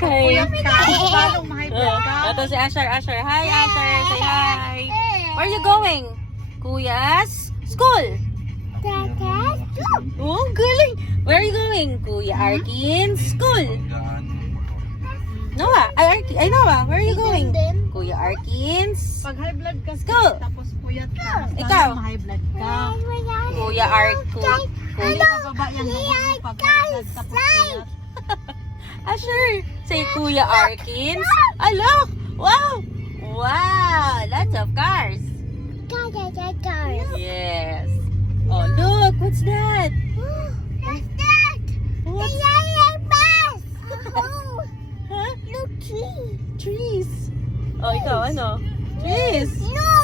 kay... Paano ma-high-blood ka? Ito si Asher. Asher, hi Asher. Say hi. Where are you going? Kuya's school. Oh, galing. Where are you going? Kuya Arkin's school. Noah, Noah, where are you going? Kuya Arkin's Pag high blood ka, school. tapos puyat ka. Ikaw? Ma-high blood ka. Kuya Kuya Baba yan pag high blood tapos puyat. Asher, say Kuya Arkins. Ah, look! Wow! Wow! Lots of cars. Yes. Oh, look! What's that? What's Huh? Look, tree. Trees. Oh, ikaw ano? Trees. No.